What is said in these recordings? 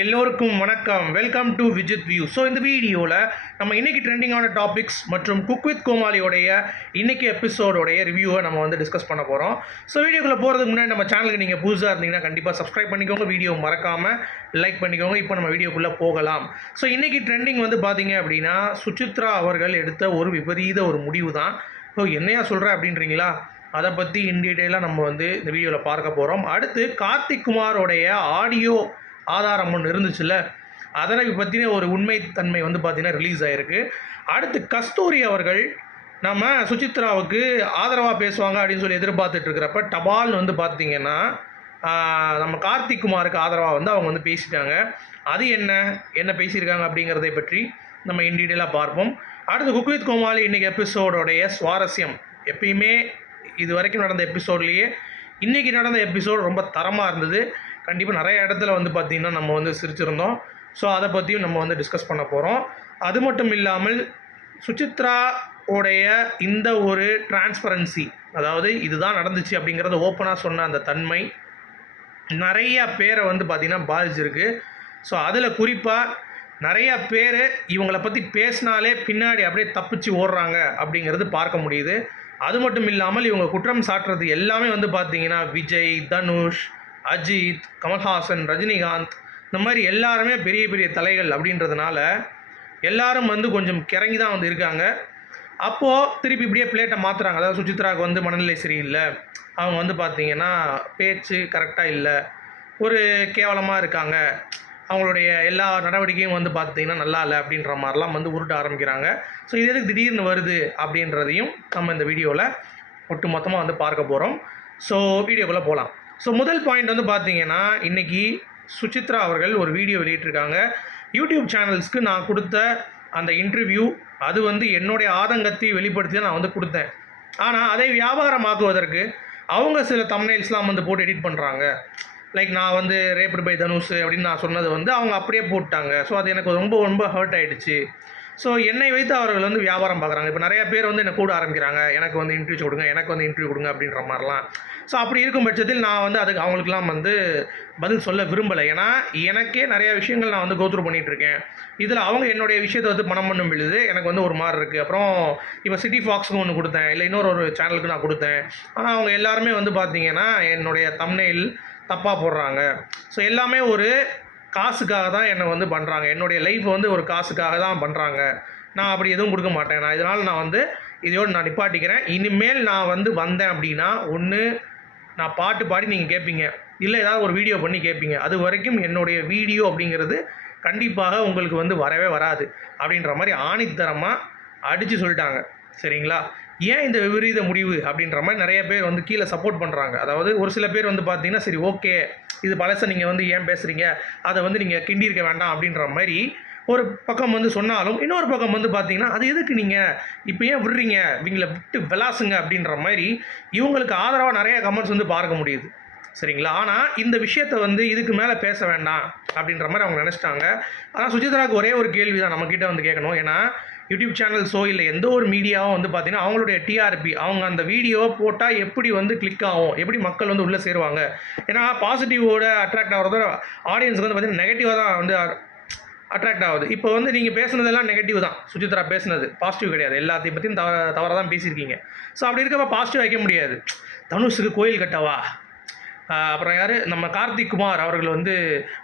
எல்லோருக்கும் வணக்கம். Welcome to Vijith view so இந்த வீடியோவில் நம்ம இன்னைக்கு ட்ரெண்டிங்கான டாபிக்ஸ் மற்றும் குக் வித் கோமாளியோடைய இன்னைக்கு எபிசோடோடைய ரிவ்யூவை நம்ம வந்து டிஸ்கஸ் பண்ண போகிறோம் ஸோ வீடியோக்குள்ளே போகிறதுக்கு முன்னாடி நம்ம சேனலுக்கு நீங்கள் புதுசாக இருந்தீங்கன்னா கண்டிப்பாக சப்ஸ்கிரைப் பண்ணிக்கோங்க. வீடியோ மறக்காமல் லைக் பண்ணிக்கோங்க. இப்போ நம்ம வீடியோக்குள்ளே போகலாம். ஸோ இன்னைக்கு ட்ரெண்டிங் வந்து பார்த்தீங்க அப்படின்னா சுசித்ரா அவர்கள் எடுத்த ஒரு விபரீத ஒரு முடிவு தான் ஸோ என்னையா சொல்கிற அப்படின்றீங்களா? அதை பற்றி இன் டீட்டெயிலாக நம்ம வந்து இந்த வீடியோவில் பார்க்க போகிறோம் அடுத்து கார்த்திக் குமாரோடைய ஆடியோ ஆதாரம் ஒன்று இருந்துச்சுல்ல அதனை பற்றின ஒரு உண்மைத்தன்மை வந்து பார்த்திங்கன்னா ரிலீஸ் ஆகிருக்கு அடுத்து கஸ்தூரி அவர்கள் நம்ம சுசித்ராவுக்கு ஆதரவாக பேசுவாங்க அப்படின்னு சொல்லி எதிர்பார்த்துட்டு இருக்கிறப்ப டபால்னு வந்து பார்த்திங்கன்னா நம்ம கார்த்திக் குமாருக்கு ஆதரவாக வந்து அவங்க வந்து பேசிட்டாங்க. அது என்ன? என்ன பேசியிருக்காங்க அப்படிங்கிறதை பற்றி நம்ம இன் டீட்டெயிலாக பார்ப்போம். அடுத்து குக்வித் கோமாலி கோமாளி எபிசோடோடைய சுவாரஸ்யம். எப்பயுமே இது வரைக்கும் நடந்த எபிசோட்லேயே இன்றைக்கி நடந்த எபிசோடு ரொம்ப தரமாக இருந்தது. கண்டிப்பாக நிறைய இடத்துல வந்து பார்த்திங்கன்னா நம்ம வந்து சிரிச்சிருந்தோம். ஸோ அதை பற்றியும் நம்ம வந்து டிஸ்கஸ் பண்ண போகிறோம் அது மட்டும் இல்லாமல் சுசித்ரா உடைய இந்த ஒரு டிரான்ஸ்பரன்சி அதாவது இதுதான் நடந்துச்சு அப்படிங்கிறத ஓப்பனாக சொன்ன அந்த தன்மை நிறைய பேரை வந்து பார்த்திங்கன்னா பாதிச்சிருக்கு. ஸோ அதில் குறிப்பாக நிறைய பேர் இவங்களை பற்றி பேசினாலே பின்னாடி அப்படியே தப்பிச்சு ஓடுறாங்க அப்படிங்கிறது பார்க்க முடியுது. அது மட்டும் இல்லாமல் இவங்க குற்றம் சாட்டுறது எல்லாமே வந்து பார்த்திங்கன்னா விஜய் தனுஷ் அஜித் கமல்ஹாசன் ரஜினிகாந்த் இந்த மாதிரி எல்லாருமே பெரிய பெரிய தலைகள் அப்படின்றதுனால எல்லாரும் வந்து கொஞ்சம் கிறங்கி தான் வந்து இருக்காங்க. அப்போது திருப்பி இப்படியே பிளேட்டை மாற்றுறாங்க அதாவது சுசித்ராவுக்கு வந்து மனநிலை சரியில்லை. அவங்க வந்து பார்த்தீங்கன்னா பேச்சு கரெக்டாக இல்லை. ஒரு கேவலமாக இருக்காங்க. அவங்களுடைய எல்லா நடவடிக்கையும் வந்து பார்த்திங்கன்னா நல்லா இல்லை அப்படின்ற மாதிரிலாம் வந்து உருட்ட ஆரம்பிக்கிறாங்க. ஸோ இது எதுக்கு திடீர்னு வருது அப்படின்றதையும் நம்ம இந்த வீடியோவில் ஒட்டு மொத்தமாக வந்து பார்க்க போகிறோம் ஸோ வீடியோக்குள்ளே போகலாம் ஸோ முதல் பாயிண்ட் வந்து பார்த்தீங்கன்னா இன்றைக்கி சுசித்ரா அவர்கள் ஒரு வீடியோ வெளியிட்டிருக்காங்க. யூடியூப் சேனல்ஸ்க்கு நான் கொடுத்த அந்த இன்டர்வியூ அது வந்து என்னுடைய ஆதங்கத்தை வெளிப்படுத்தி தான் நான் வந்து கொடுத்தேன். ஆனால் அதை வியாபாரமாக்குவதற்கு அவங்க சில தம்னைல்ஸ்லாம் வந்து போட்டு எடிட் பண்ணுறாங்க லைக் நான் வந்து ரேப்டு பை தனுஷ் அப்படின்னு நான் சொன்னது வந்து அவங்க அப்படியே போட்டாங்க. ஸோ அது எனக்கு ரொம்ப ரொம்ப ஹர்ட் ஆகிடுச்சு ஸோ என்னை வைத்து அவர்கள் வந்து வியாபாரம் பார்க்குறாங்க. இப்போ நிறைய பேர் வந்து என்னை கூட ஆரம்பிக்கிறாங்க. எனக்கு வந்து இன்டர்வியூ கொடுங்க எனக்கு வந்து இன்டர்வியூ கொடுங்க அப்படின்ற மாதிரிலாம். ஸோ அப்படி இருக்கும் பட்சத்தில் நான் வந்து அதுக்கு அவங்களுக்குலாம் வந்து பதில் சொல்ல விரும்பலை. ஏன்னா எனக்கே நிறைய விஷயங்கள் நான் வந்து கோத்ரூ பண்ணிகிட்ருக்கேன் இதில் அவங்க என்னுடைய விஷயத்தை வந்து பணம் பண்ணும் பொழுது எனக்கு வந்து ஒரு மாதிரி இருக்குது அப்புறம் இப்போ சிட்டி ஃபாக்ஸுக்கு ஒன்று கொடுத்தேன். இல்லை இன்னொரு ஒரு சேனலுக்கு நான் கொடுத்தேன். ஆனால் அவங்க எல்லாருமே வந்து பார்த்தீங்கன்னா என்னுடைய தம்னையில் தப்பாக போடுறாங்க. ஸோ எல்லாமே ஒரு காசுக்காக தான் என்னை வந்து பண்ணுறாங்க என்னுடைய லைஃப் வந்து ஒரு காசுக்காக தான் பண்ணுறாங்க நான் அப்படி எதுவும் கொடுக்க மாட்டேன். நான் இதனால் நான் வந்து இதையோடு நான் நிப்பாட்டிக்கிறேன். இனிமேல் நான் வந்து வந்தேன் அப்படின்னா ஒன்று நான் பாட்டு பாடி நீங்கள் கேட்பீங்க இல்லை ஏதாவது ஒரு வீடியோ பண்ணி கேட்பீங்க அது வரைக்கும் என்னுடைய வீடியோ அப்படிங்கிறது கண்டிப்பாக உங்களுக்கு வந்து வரவே வராது. அப்படின்ற மாதிரி ஆணித்தரமாக அடித்து சொல்லிட்டாங்க. சரிங்களா? ஏன் இந்த விபரீத முடிவு அப்படின்ற மாதிரி நிறைய பேர் வந்து கீழே சப்போர்ட் பண்ணுறாங்க அதாவது ஒரு சில பேர் வந்து பார்த்தீங்கன்னா சரி ஓகே இது பழசை நீங்கள் வந்து ஏன் பேசுகிறீங்க அதை வந்து நீங்கள் கிண்டியிருக்க வேண்டாம் அப்படின்ற மாதிரி ஒரு பக்கம் வந்து சொன்னாலும் இன்னொரு பக்கம் வந்து பார்த்தீங்கன்னா அது எதுக்கு நீங்கள் இப்போ ஏன் விடுறீங்க? இவங்களை விட்டு விளாசுங்க அப்படின்ற மாதிரி இவங்களுக்கு ஆதரவாக நிறைய கமெண்ட்ஸ் வந்து பார்க்க முடியுது. சரிங்களா? ஆனால் இந்த விஷயத்தை வந்து இதுக்கு மேலே பேச வேண்டாம் அப்படின்ற மாதிரி அவங்க நினச்சிட்டாங்க. ஆனால் சுஜித்ராவுக்கு ஒரே ஒரு கேள்வி தான் நம்மக்கிட்ட வந்து கேட்கணும். ஏன்னா யூடியூப் சேனல்ஸோ இல்லை எந்த ஒரு மீடியாவும் வந்து பார்த்தீங்கன்னா அவங்களுடைய டிஆர்பி அவங்க அந்த வீடியோவை போட்டால் எப்படி வந்து கிளிக் ஆகும் எப்படி மக்கள் வந்து உள்ளே சேருவாங்க. ஏன்னா பாசிட்டிவோட அட்ராக்ட் ஆகிறதோட ஆடியன்ஸுக்கு வந்து பார்த்தீங்கன்னா நெகட்டிவாக தான் வந்து அட்ராக்ட் ஆகுது. இப்போ வந்து நீங்கள் பேசுனதெல்லாம் நெகட்டிவ் தான். சுஜித்ரா பேசுனது. பாசிட்டிவ் கிடையாது. எல்லாத்தையும் பற்றியும் தவற தவறாக தான் பேசியிருக்கீங்க. ஸோ அப்படி இருக்கப்போ பாசிட்டிவ் வைக்க முடியாது. தனுஷுக்கு கோயில் கட்டவா? அப்புறம் யார்? நம்ம கார்த்திக் குமார் அவர்கள் வந்து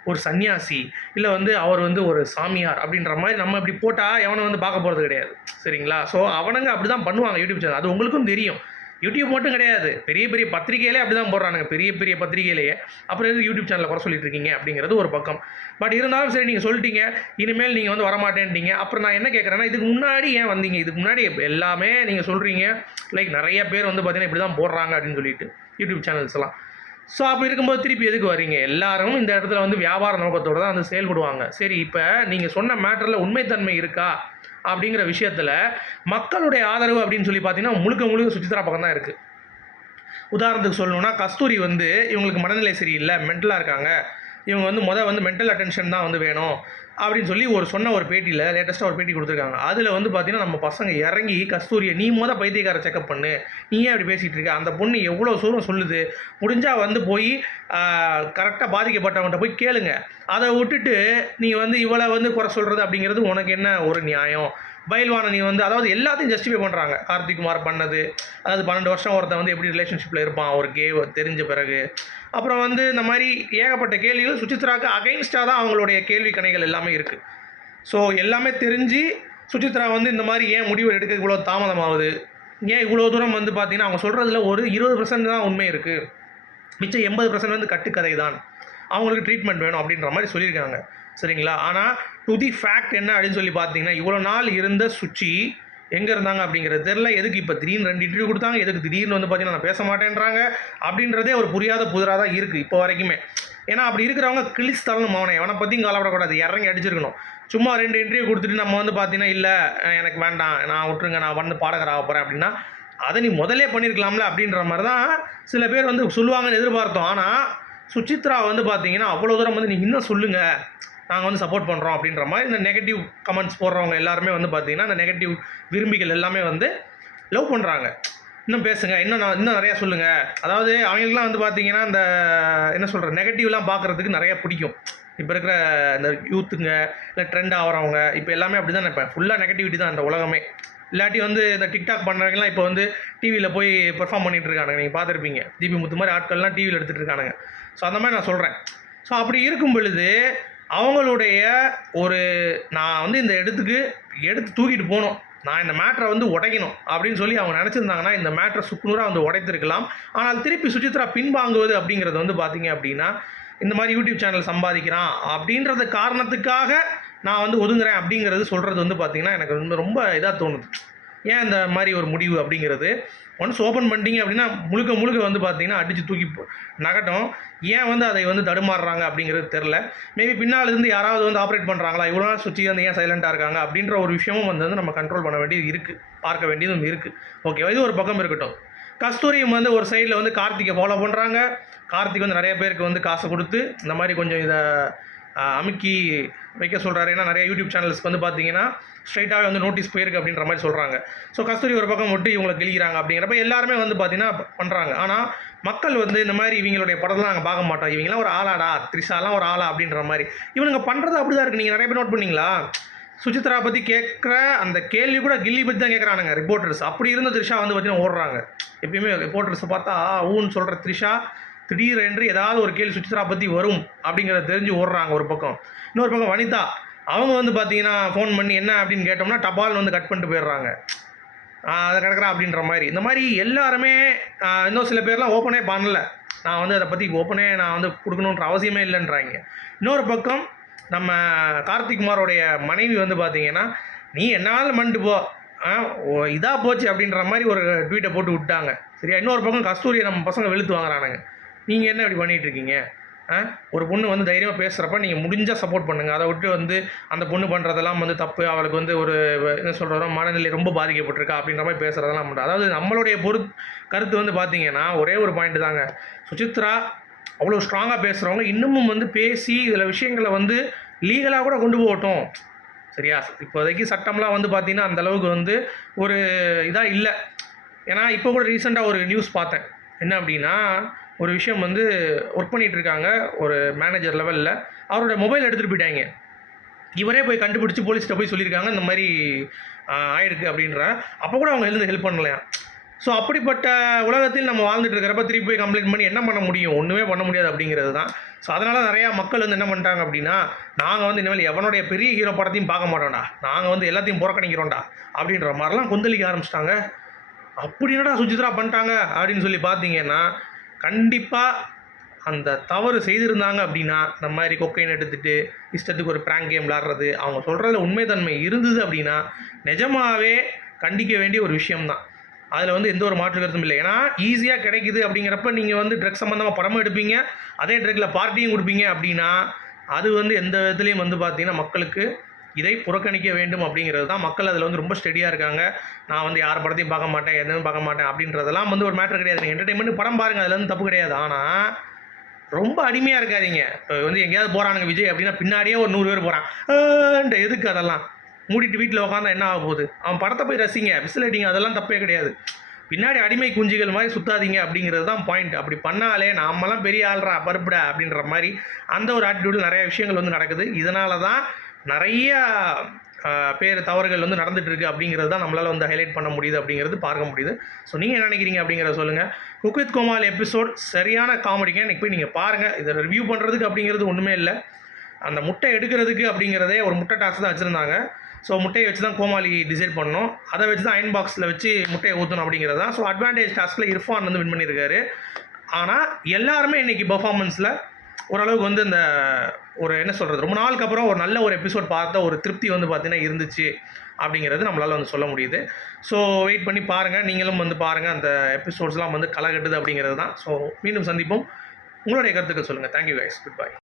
ஒரு சன்னியாசி இல்லை வந்து அவர் வந்து ஒரு சாமியார் அப்படின்ற மாதிரி நம்ம இப்படி போட்டால் எவனை வந்து பார்க்க போகிறது கிடையாது. சரிங்களா? ஸோ அவனுங்க அப்படி தான் பண்ணுவாங்க யூடியூப் சேனல் அது உங்களுக்கும் தெரியும். யூடியூப் மட்டும் கிடையாது. பெரிய பெரிய பத்திரிகையிலே அப்படி தான் போடுறானுங்க. பெரிய பெரிய பத்திரிகையிலேயே. அப்புறம் எதுக்கு யூடியூப் சேனலில் குறை சொல்லிட்டு இருக்கீங்க? அப்படிங்கிறது ஒரு பக்கம். பட் இருந்தாலும் சரி நீங்கள் சொல்லிட்டீங்க. இனிமேல் நீங்கள் வந்து வரமாட்டேன்ட்டீங்க. அப்புறம் நான் என்ன கேட்குறேன்னா இதுக்கு முன்னாடி ஏன் வந்தீங்க? இதுக்கு முன்னாடி எல்லாமே நீங்கள் சொல்கிறீங்க லைக் நிறைய பேர் வந்து பார்த்தீங்கன்னா இப்படி தான் போடுறாங்க அப்படின்னு சொல்லிட்டு யூடியூப் சேனல்ஸ்லாம் ஸோ அப்படி இருக்கும்போது திருப்பி எதுக்கு வரீங்க எல்லாரும் இந்த இடத்துல வந்து வியாபார நோக்கத்தோடு தான் வந்து செயல்படுவாங்க. சரி இப்போ நீங்கள் சொன்ன மேட்டரில் உண்மைத்தன்மை இருக்கா? அப்படிங்கிற விஷயத்தில் மக்களுடைய ஆதரவு அப்படின்னு சொல்லி பார்த்தீங்கன்னா முழுக்க முழுக்க சுச்சித்ரா பக்கம் தான் இருக்குது உதாரணத்துக்கு சொல்லணும்னா கஸ்தூரி வந்து இவங்களுக்கு மனநிலை சரியில்லை மென்டலாக இருக்காங்க. இவங்க வந்து மொதல் வந்து மென்டல் அட்டென்ஷன் தான் வந்து வேணும் அப்படின்னு சொல்லி ஒரு சொன்ன ஒரு பேட்டியில் லேட்டஸ்ட்டாக ஒரு பேட்டி கொடுத்துருக்காங்க. அதில் வந்து பார்த்தீங்கன்னா நம்ம பசங்க இறங்கி கஸ்தூரியை நீ மொதல் பைத்தியக்கார செக்கப் பண்ணு. நீ ஏன் அப்படி பேசிகிட்டு இருக்க? அந்த பொண்ணு எவ்வளோ சூரம் சொல்லுது? முடிஞ்சால் வந்து போய் கரெக்டாக பாதிக்கப்பட்டவங்கள்ட்ட போய் கேளுங்க. அதை விட்டுட்டு நீ வந்து இவளை வந்து குறை சொல்கிறது அப்படிங்கிறது உனக்கு என்ன ஒரு நியாயம்? பயில்வான நீ வந்து அதாவது எல்லாத்தையும் ஜஸ்டிஃபை பண்ணுறாங்க கார்த்திக் குமார் பண்ணது அதாவது பன்னெண்டு வருஷம் ஒருத்தன் வந்து எப்படி ரிலேஷன்ஷிப்பில் இருப்பான் ஒரு கே தெரிஞ்ச பிறகு. அப்புறம் வந்து இந்த மாதிரி ஏகப்பட்ட கேள்விகள் சுச்சித்ராவுக்கு அகைன்ஸ்டாக தான் அவங்களுடைய கேள்வி கணைகள் எல்லாமே இருக்குது ஸோ எல்லாமே தெரிஞ்சு சுச்சித்ரா வந்து இந்த மாதிரி ஏன் முடிவு எடுக்க இவ்வளோ தாமதமாகுது? ஏன் இவ்வளோ தூரம் வந்து பார்த்தீங்கன்னா அவங்க சொல்கிறதுல ஒரு இருபது பர்சன்ட் தான் உண்மை இருக்குது மிச்சம் எண்பது பர்சன்ட் வந்து கட்டுக்கதை தான் அவங்களுக்கு ட்ரீட்மெண்ட் வேணும் அப்படின்ற மாதிரி சொல்லியிருக்காங்க. சரிங்களா? ஆனால் டு தி ஃபேக்ட் என்ன அப்படின்னு சொல்லி பார்த்தீங்கன்னா இவ்வளோ நாள் இருந்த சுச்சி எங்கே இருந்தாங்க அப்படிங்கிறது தெரில எதுக்கு இப்போ திடீர்னு ரெண்டு இன்டர்வியூ கொடுத்தாங்க? எதுக்கு திடீர்னு வந்து பார்த்தீங்கன்னா நான் பேச மாட்டேன்றாங்க? அப்படின்றதே ஒரு புரியாத புதிராக தான் இருக்குது இப்போ வரைக்குமே. ஏன்னா அப்படி இருக்கிறவங்க கிளிஸ் தள்ளணும் அவனை அவனை பற்றியும் கவலைப்படக்கூடாது. இறங்கி அடிச்சிருக்கணும். சும்மா ரெண்டு இன்டர்வியூ கொடுத்துட்டு நம்ம வந்து பார்த்தீங்கன்னா இல்லை எனக்கு வேண்டாம். நான் விட்டுருங்க. நான் வந்து பாடகராக போகிறேன் அப்படின்னா அதை நீ முதலே பண்ணியிருக்கலாம்ல அப்படின்ற மாதிரி தான் சில பேர் வந்து சொல்லுவாங்கன்னு எதிர்பார்த்தோம். ஆனால் சுசித்ரா வந்து பார்த்தீங்கன்னா அவ்வளோ தூரம் வந்து நீங்கள் இன்னும் சொல்லுங்கள் நாங்கள் வந்து சப்போர்ட் பண்ணுறோம் அப்படின்ற மாதிரி இந்த நெகட்டிவ் கமெண்ட்ஸ் போடுறவங்க எல்லாருமே வந்து பார்த்தீங்கன்னா இந்த நெகட்டிவ் விரும்பிகள் எல்லாமே வந்து லவ் பண்ணுறாங்க இன்னும் பேசுங்க இன்னும் நான் இன்னும் நிறையா சொல்லுங்கள் அதாவது அவங்களுக்குலாம் வந்து பார்த்தீங்கன்னா இந்த என்ன சொல்கிற நெகட்டிவ்லாம் பார்க்குறதுக்கு நிறையா பிடிக்கும். இப்போ இருக்கிற இந்த யூத்துங்க இல்லை ட்ரெண்ட் ஆகிறவங்க இப்போ எல்லாமே அப்படி தான் இப்போ ஃபுல்லாக நெகட்டிவிட்டி தான் இந்த உலகமே. இல்லாட்டி வந்து இந்த டிக்டாக் பண்ணுறவங்கலாம் இப்போ வந்து டிவியில் போய் பெர்ஃபார்ம் பண்ணிகிட்டு இருக்கானுங்க. நீங்கள் பார்த்துருப்பீங்க. தீபி முத்து மாதிரி ஆட்கள்லாம் டிவியில் எடுத்துகிட்டு இருக்கானுங்க. ஸோ அந்த மாதிரி நான் சொல்கிறேன் ஸோ அப்படி இருக்கும் பொழுது அவங்களுடைய ஒரு நான் வந்து இந்த இடத்துக்கு எடுத்து தூக்கிட்டு போகணும். நான் இந்த மேட்ரை வந்து உடைக்கணும் அப்படின்னு சொல்லி அவங்க நினச்சிருந்தாங்கன்னா இந்த மேட்ரை சுக்குநூறாக வந்து உடைத்திருக்கலாம். ஆனால் திருப்பி சுசித்ரா பின்வாங்குவது அப்படிங்கிறது வந்து பார்த்தீங்க அப்படின்னா இந்த மாதிரி யூடியூப் சேனல் சம்பாதிக்கிறான் அப்படின்றது காரணத்துக்காக நான் வந்து ஒதுங்குறேன் அப்படிங்கிறது சொல்கிறது வந்து பார்த்திங்கன்னா எனக்கு வந்து ரொம்ப இதாக தோணுது. ஏன் இந்த மாதிரி ஒரு முடிவு அப்படிங்கிறது? ஒன்ஸ் ஓப்பன் பண்ணிட்டீங்க அப்படின்னா முழுக்க முழுக்க வந்து பார்த்தீங்கன்னா அடித்து தூக்கி போ- நகட்டும். ஏன் வந்து அதை வந்து தடுமாறுறாங்க அப்படிங்கிறது தெரில மேபி பின்னால் இருந்து யாராவது வந்து ஆப்ரேட் பண்ணுறாங்களா இவ்வளோ நாள் சுற்றி வந்து ஏன் சைலண்ட்டாக இருக்காங்க? அப்படின்ற ஒரு விஷயமும் வந்து வந்து நம்ம கண்ட்ரோல் பண்ண வேண்டியது இருக்குது பார்க்க வேண்டியதும் இருக்குது ஓகே இது ஒரு பக்கம் இருக்கட்டும். கஸ்தூரியும் வந்து ஒரு சைடில் வந்து கார்த்திகை ஃபாலோ பண்ணுறாங்க கார்த்திக் வந்து நிறைய பேருக்கு வந்து காசு கொடுத்து இந்த மாதிரி கொஞ்சம் இதை அமுக்கி வைக்க சொல்கிறாரு ஏன்னா நிறைய யூடியூப் சேனல்ஸ்க்கு வந்து பார்த்தீங்கன்னா ஸ்ட்ரைட்டாகவே வந்து நோட்டீஸ் போயிருக்கு அப்படின்ற மாதிரி சொல்கிறாங்க ஸோ கஸ்தூரி ஒரு பக்கம் விட்டு இவங்களை கிழிக்கிறாங்க அப்படிங்கிறப்ப எல்லாருமே வந்து பார்த்தீங்கன்னா பண்ணுறாங்க ஆனால் மக்கள் வந்து இந்த மாதிரி இவங்களுடைய படத்தெல்லாம் நாங்கள் பார்க்க மாட்டோம். இவங்களாம் ஒரு ஆளாடா த்ரிஷாலாம் ஒரு ஆளா அப்படின்ற மாதிரி. இவனுங்க பண்ணுறது அப்படி தான் இருக்குது நீங்கள் நிறைய பேர் நோட் பண்ணீங்களா? சுசித்ரா பற்றி கேட்குற அந்த கேள்வி கூட கில்லி பற்றி தான் கேட்குறானுங்க ரிப்போர்ட்டர்ஸ் அப்படி இருந்த த்ரிஷா வந்து பார்த்தீங்கன்னா ஓடுறாங்க. எப்பயுமே ரிப்போர்ட்டர்ஸை பார்த்தா ஊன்னு சொல்கிற த்ரிஷா திடீரென்று ஏதாவது ஒரு கேள்வி சுசித்ரா பற்றி வரும் அப்படிங்கிறத தெரிஞ்சு ஓடுறாங்க ஒரு பக்கம். இன்னொரு பக்கம் வனிதா அவங்க வந்து பார்த்தீங்கன்னா ஃபோன் பண்ணி என்ன அப்படின்னு கேட்டோம்னா டபால் வந்து கட் பண்ணிட்டு போயிடுறாங்க. அதை கிடக்குறா அப்படின்ற மாதிரி. இந்த மாதிரி எல்லாருமே இன்னும் சில பேர்லாம் ஓப்பனே பண்ணல. நான் வந்து அதை பற்றி ஓப்பனே நான் வந்து கொடுக்கணுன்ற அவசியமே இல்லைன்றாங்க. இன்னொரு பக்கம் நம்ம கார்த்திக்குமாரோடைய மனைவி வந்து பார்த்தீங்கன்னா நீ என்னாலும் மண்டு போ. இதாக போச்சு அப்படின்ற மாதிரி ஒரு ட்வீட்டை போட்டு விட்டாங்க. சரியா? இன்னொரு பக்கம் கஸ்தூரியை நம்ம பசங்க வெளுத்து வாங்குறானுங்க. நீங்கள் என்ன இப்படி பண்ணிட்டு இருக்கீங்க? ஆ? ஒரு பொண்ணு வந்து தைரியமாக பேசுகிறப்ப நீங்கள் முடிஞ்சால் சப்போர்ட் பண்ணுங்கள் அதை விட்டு வந்து அந்த பொண்ணு பண்ணுறதெல்லாம் வந்து தப்பு. அவளுக்கு வந்து ஒரு என்ன சொல்கிறதோ மனநிலை ரொம்ப பாதிக்கப்பட்டிருக்கா அப்படின்ற மாதிரி பேசுகிறதெல்லாம் பண்ணுறது அதாவது நம்மளுடைய பொறு கருத்து வந்து பார்த்தீங்கன்னா ஒரே ஒரு பாயிண்ட் தாங்க. சுசித்ரா அவ்வளோ ஸ்ட்ராங்காக பேசுகிறவங்க இன்னமும் வந்து பேசி இதில் விஷயங்களை வந்து லீகலாக கூட கொண்டு போகட்டும். சரியா? இப்போதைக்கு சட்டம்லாம் வந்து பார்த்தீங்கன்னா அந்த அளவுக்கு வந்து ஒரு இதாக இல்லை. ஏன்னா இப்போ கூட ரீசெண்டாக ஒரு நியூஸ் பார்த்தேன். என்ன அப்படின்னா ஒரு விஷயம் வந்து ஒர்க் பண்ணிகிட்ருக்காங்க இருக்காங்க ஒரு மேனேஜர் லெவலில் அவரோட மொபைல் எடுத்துகிட்டு போயிட்டாங்க. இவரே போய் கண்டுபிடிச்சி போலீஸ்கிட்ட போய் சொல்லியிருக்காங்க இந்த மாதிரி ஆயிருக்கு அப்படின்ற. அப்போ கூட அவங்க எழுந்து ஹெல்ப் பண்ணலையா? ஸோ அப்படிப்பட்ட உலகத்தில் நம்ம வாழ்ந்துட்டு இருக்கிறப்ப திருப்பி போய் கம்ப்ளைண்ட் பண்ணி என்ன பண்ண முடியும்? ஒன்றுமே பண்ண முடியாது அப்படிங்கிறது தான் ஸோ அதனால் நிறையா மக்கள் வந்து என்ன பண்ணிட்டாங்க அப்படின்னா நாங்கள் வந்து இனிமேல் எவனுடைய பெரிய ஹீரோ படத்தையும் பார்க்க மாட்டோம்டா. நாங்கள் வந்து எல்லாத்தையும் புறக்கணிக்கிறோம்டா. அப்படின்ற மாதிரிலாம் கொந்தளிக்க ஆரம்பிச்சிட்டாங்க. அப்படி என்னடா சுஜித்ரா பண்ணிட்டாங்க அப்படின்னு சொல்லி பார்த்தீங்கன்னா கண்டிப்பாக அந்த தவறு செய்திருந்தாங்க அப்படின்னா இந்த மாதிரி கொக்கைன் எடுத்துகிட்டு இஷ்டத்துக்கு ஒரு ப்ராங்க் கேம் விளாட்றது அவங்க சொல்கிறதுல உண்மைத்தன்மை இருந்தது அப்படின்னா நிஜமாகவே கண்டிக்க வேண்டிய ஒரு விஷயம்தான். அதில் வந்து எந்த ஒரு மாற்று கருத்தும் இல்லை. ஏன்னா ஈஸியாக கிடைக்குது அப்படிங்கிறப்ப நீங்கள் வந்து ட்ரக் சம்மந்தமாக படமும் எடுப்பீங்க அதே ட்ரக்கில் பார்ட்டியும் கொடுப்பீங்க அப்படின்னா அது வந்து எந்த விதத்துலேயும் வந்து பார்த்தீங்கன்னா மக்களுக்கு இதை புறக்கணிக்க வேண்டும் அப்படிங்கிறது தான் மக்கள் அதில் வந்து ரொம்ப ஸ்டெடியாக இருக்காங்க. நான் வந்து யார் படத்தையும் பார்க்க மாட்டேன் எதுவும் பார்க்க மாட்டேன் அப்படின்றதெல்லாம் வந்து ஒரு மேட்டர் கிடையாது. நீங்கள் என்டர்டைன்மெண்ட் படம் பாருங்கள் அதில் வந்து தப்பு கிடையாது. ஆனால் ரொம்ப அடிமையாக இருக்காதீங்க. இப்போ வந்து எங்கேயாவது போகிறானுங்க விஜய் அப்படின்னா பின்னாடியே ஒரு நூறு பேர் போகிறான் எதுக்கு அதெல்லாம்? மூடிட்டு வீட்டில் உட்காந்தா என்ன ஆக போகுது? அவன் படத்தை போய் ரசிங்க விசில் அடிங்க அதெல்லாம் தப்பே கிடையாது. பின்னாடி அடிமை குஞ்சுகள் மாதிரி சுத்தாதீங்க அப்படிங்கிறது தான் பாயிண்ட் அப்படி பண்ணாலே நாமெல்லாம் பெரிய ஆள்றா பருப்புடா அப்படின்ற மாதிரி அந்த ஒரு ஆட்டிடியூடில் நிறைய விஷயங்கள் வந்து நடக்குது. இதனால தான் நிறைய பேர் தவறுகள் வந்து நடந்துட்டு இருக்கு அப்படிங்கிறது தான் நம்மளால் வந்து ஹைலைட் பண்ண முடியுது அப்படிங்கிறது பார்க்க முடியுது. ஸோ நீங்கள் என்ன நினைக்கிறீங்க அப்படிங்கிறத சொல்லுங்கள் குக் வித் கோமால் எபிசோட் சரியான காமெடிங்க இன்னைக்கு போய் நீங்கள் பாருங்கள் இதை ரிவ்யூ பண்ணுறதுக்கு அப்படிங்கிறது ஒன்றுமே இல்லை. அந்த முட்டை எடுக்கிறதுக்கு அப்படிங்கிறதே ஒரு முட்டை டாஸ் தான் வச்சுருந்தாங்க. ஸோ முட்டையை வச்சு தான் கோமாளி டிசைட் பண்ணோம் அதை வச்சு தான் அயன் பாக்ஸில் வச்சு முட்டையை ஊற்றணும் அப்படிங்கிறது தான். ஸோ அட்வான்டேஜ் டாஸ்கில் இர்ஃபான் வந்து வின் பண்ணியிருக்காரு. ஆனால் எல்லாருமே இன்றைக்கி பர்ஃபார்மன்ஸில் ஓரளவுக்கு வந்து இந்த ஒரு என்ன சொல்கிறது ரொம்ப நாளுக்கு அப்புறம் ஒரு நல்ல ஒரு எபிசோட் பார்த்த ஒரு திருப்தி வந்து பார்த்தீங்கன்னா இருந்துச்சு அப்படிங்கிறது நம்மளால் வந்து சொல்ல முடியுது. ஸோ வெயிட் பண்ணி பாருங்கள் நீங்களும் வந்து பாருங்கள் அந்த எபிசோட்ஸ்லாம் வந்து களை கட்டுது அப்படிங்கிறது தான். ஸோ மீண்டும் சந்திப்போம். உங்களுடைய கருத்துக்கள் சொல்லுங்கள் தேங்க்யூ கைஸ் குட் பை